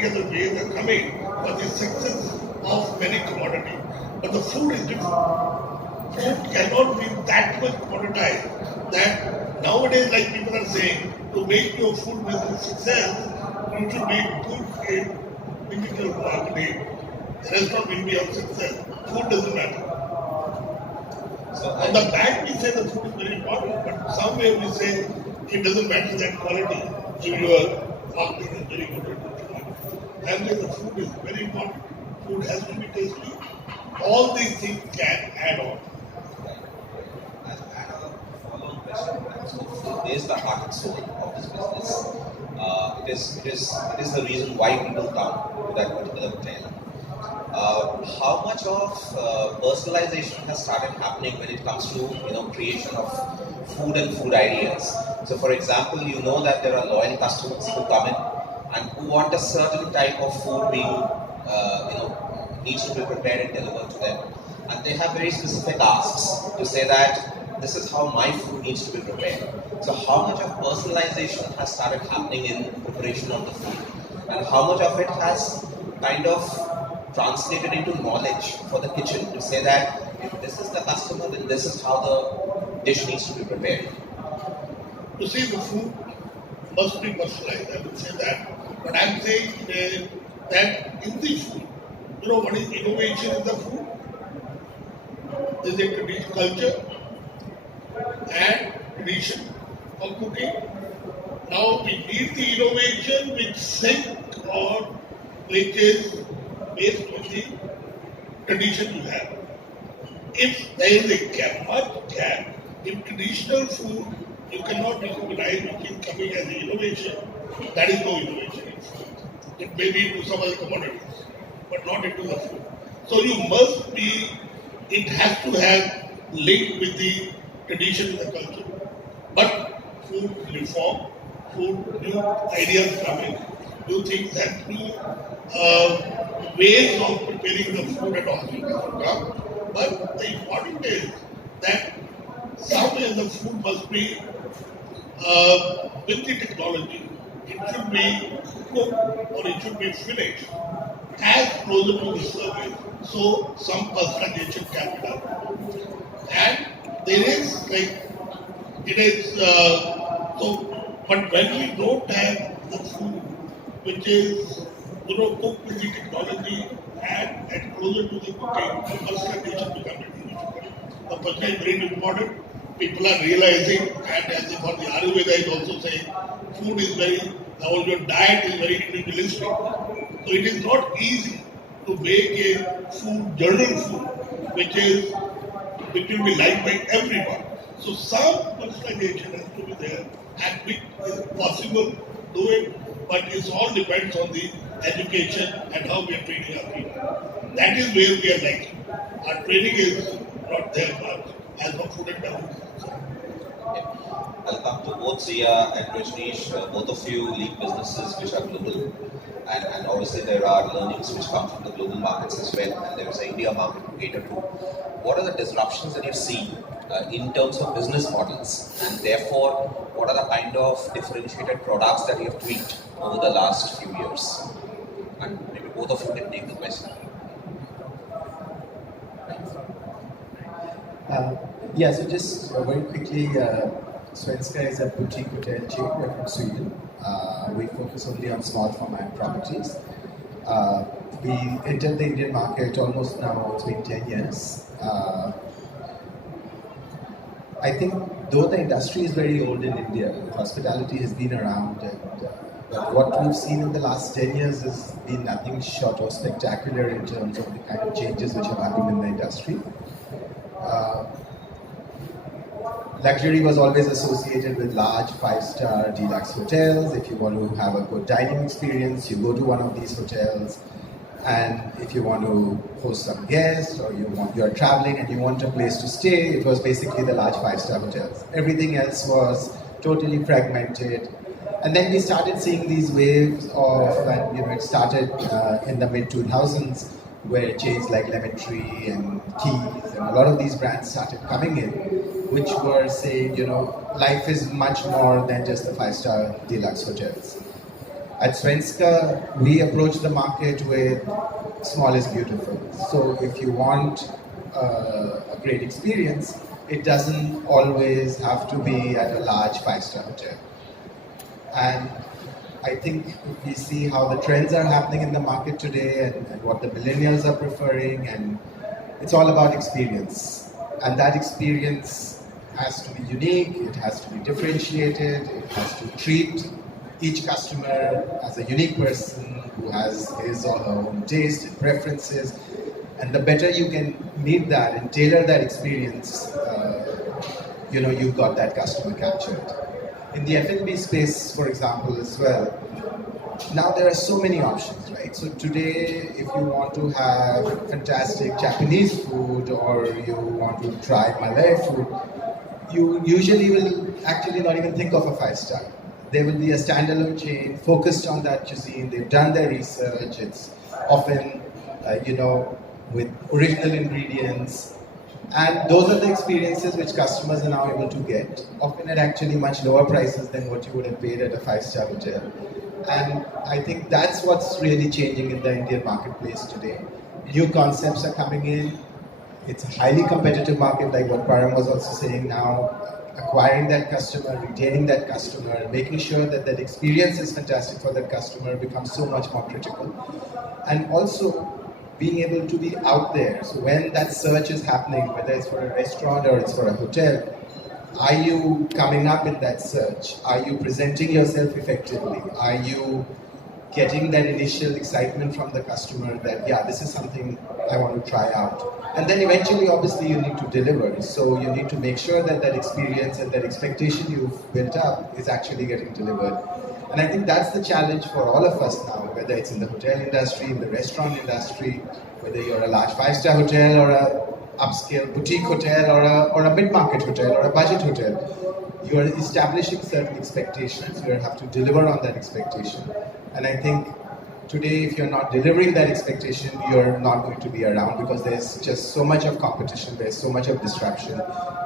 many other ways are coming for the success of many commodity. But the food is different. Food cannot be that much commoditized that nowadays, like people are saying, to make your food business success, you should be good in digital marketing. The restaurant will be of success. Food doesn't matter. So on the back we say the food is very important, but somewhere we say it doesn't matter that quality if your marketing is very good. And then the food is very important. Food has to be tasty. All these things can add on. And a follow-on question. So food is the heart and soul of this business. It is the reason why people come to that particular hotel. How much of personalization has started happening when it comes to creation of food and food ideas? So, for example, you know that there are loyal customers who come in and who want a certain type of food being needs to be prepared and delivered to them, and they have very specific asks to say that this is how my food needs to be prepared. So, how much of personalization has started happening in preparation of the food, and how much of it has kind of translated into knowledge for the kitchen to say that if this is the customer, then this is how the dish needs to be prepared? You see, the food must be personalized, I would say that. But I'm saying that in the food, what is innovation in the food? Is it traditional culture and tradition of cooking? Now we need the innovation which sync or which is based on the tradition you have. If there is a gap, much gap, in traditional food, you cannot recognize which is coming as innovation. That is no innovation in food. It may be into some other commodities, but not into the food. So you must be, it has to have link with the tradition and the culture. But food reform, food, new ideas coming, new things and new ways of preparing the food and all will come. But the important is that somewhere the food must be with the technology. It should be cooked or it should be finished as closer to the service, so some personalization can be done. And there is but when we don't have the food which is cooked with the technology and closer to the cooking, the personalization becomes difficult. The person is very important. People are realizing, and as for the Ayurveda is also saying, food is now your diet is very individualistic. So it is not easy to make a food, general food, which will be liked by everyone. So some personalization has to be there, and which is possible to do it, but it all depends on the education and how we are training our people. That is where we are lacking. Our training is not there much as for food and beverage. I'll come to both Zia and Rajneesh. Both of you lead businesses which are global, and obviously there are learnings which come from the global markets as well, and there is an India market to cater to. What are the disruptions that you've seen in terms of business models, and therefore what are the kind of differentiated products that you have tweaked over the last few years? And maybe both of you can take the question. So just very quickly, Svenska is a boutique hotel chain. We're from Sweden. We focus only on small format properties. We entered the Indian market almost now, it's been 10 years. I think though the industry is very old in India, hospitality has been around, but what we've seen in the last 10 years has been nothing short of spectacular in terms of the kind of changes which have happened in the industry. Luxury was always associated with large 5-star deluxe hotels. If you want to have a good dining experience, you go to one of these hotels. And if you want to host some guests or you're traveling and you want a place to stay, it was basically the large 5-star hotels. Everything else was totally fragmented. And then we started seeing these waves of, and it started in the mid-2000s, where chains like Lemon Tree and Keys and a lot of these brands started coming in, which were saying, life is much more than just the 5-star deluxe hotels. At Svenska, we approach the market with small is beautiful. So if you want a great experience, it doesn't always have to be at a large five-star hotel. And I think if we see how the trends are happening in the market today and what the millennials are preferring, and it's all about experience. And that experience has to be unique, it has to be differentiated, it has to treat each customer as a unique person who has his or her own taste and preferences. And the better you can meet that and tailor that experience, you've got that customer captured. In the F&B space, for example, as well, now there are so many options, right? So today, if you want to have fantastic Japanese food or you want to try Malay food, you usually will actually not even think of a five-star. There will be a standalone chain focused on that cuisine. They've done their research. It's often, with original ingredients. And those are the experiences which customers are now able to get, often at actually much lower prices than what you would have paid at a five-star hotel. And I think that's what's really changing in the Indian marketplace today. New concepts are coming in. It's a highly competitive market, like what Param was also saying now. Acquiring that customer, retaining that customer, making sure that that experience is fantastic for that customer becomes so much more critical. And also being able to be out there. So when that search is happening, whether it's for a restaurant or it's for a hotel, are you coming up in that search? Are you presenting yourself effectively? Are you getting that initial excitement from the customer that, yeah, this is something I want to try out? And then eventually, obviously, you need to deliver. So you need to make sure that that experience and that expectation you've built up is actually getting delivered. And I think that's the challenge for all of us now, whether it's in the hotel industry, in the restaurant industry, whether you're a large five-star hotel or a upscale boutique hotel or a mid-market hotel or a budget hotel. You are establishing certain expectations. You have to deliver on that expectation. And I think today, if you're not delivering that expectation, you're not going to be around because there's just so much of competition, there's so much of disruption.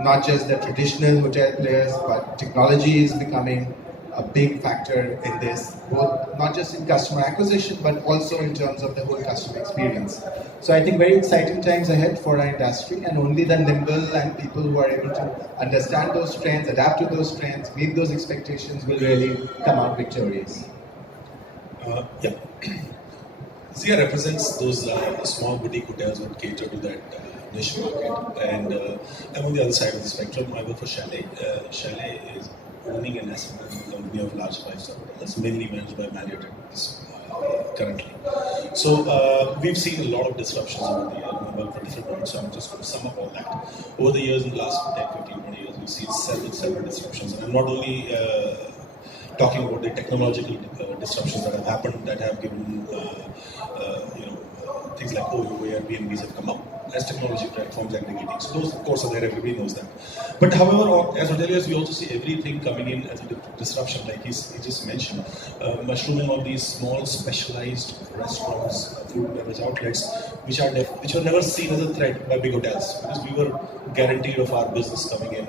Not just the traditional hotel players, but technology is becoming a big factor in this, both not just in customer acquisition, but also in terms of the whole customer experience. So I think very exciting times ahead for our industry, and only the nimble and people who are able to understand those trends, adapt to those trends, meet those expectations will really come out victorious. Yeah. Zia represents those small boutique hotels that cater to that niche market. And I'm on the other side of the spectrum. I work for Chalet. Chalet is owning an asset management company of large five-star hotels, mainly managed by Marriott currently. So we've seen a lot of disruptions over the years. We work for different points, so I'm just going to sum up all that. Over the years, in the last 10, 15, 20 years, we've seen several disruptions. And I'm not only talking about the technological disruptions that have happened, that have given things like OYO, Airbnbs have come up as technology platforms aggregating. So those, of course, are there. Everybody knows that. But however, as hoteliers, we also see everything coming in as a disruption, like he just mentioned, mushrooming of these small specialized restaurants, food and beverage outlets, which were never seen as a threat by big hotels, because we were guaranteed of our business coming in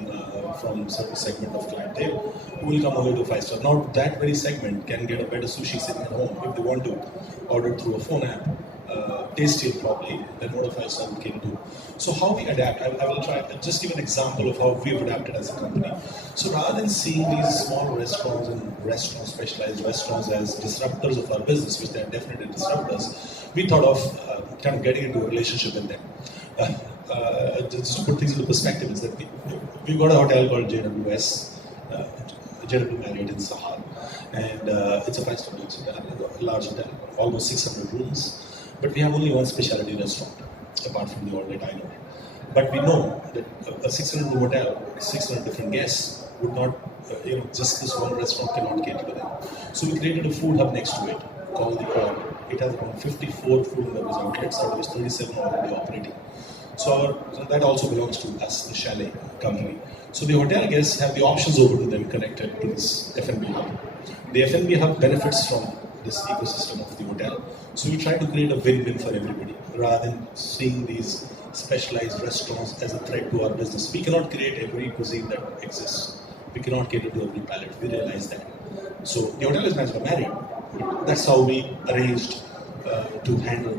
from a certain segment of clientele who will come only to five-star. Now that very segment can get a better sushi sitting at home if they want to order through a phone app, taste it properly, than what a five-star can do. So how we adapt, I will try just give an example of how we've adapted as a company. So rather than seeing these small restaurants and specialized restaurants as disruptors of our business, which they are definitely disruptors, we thought of kind of getting into a relationship with them. Just to put things into perspective, is that we've got a hotel called JWS, JW Marriott in Sahar, and it's a five-star hotel, a large hotel, almost 600 rooms, but we have only one specialty restaurant, apart from the all-day diner. But we know that a 600-room hotel, 600 different guests would not, just this one restaurant cannot cater to them. So we created a food hub next to it called the Orb. It has around 54 food and beverage outlets, out of which 37 are already operating. So that also belongs to us, the Chalet company. So the hotel guests have the options open to them connected to this F&B hub. The F&B hub benefits from this ecosystem of the hotel. So we try to create a win-win for everybody, rather than seeing these specialized restaurants as a threat to our business. We cannot create every cuisine that exists. We cannot cater to every palate. We realize that. So the hotel is managed by Marriott, That's how we arranged to handle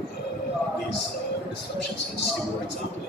these disruptions. I'll just give you one example.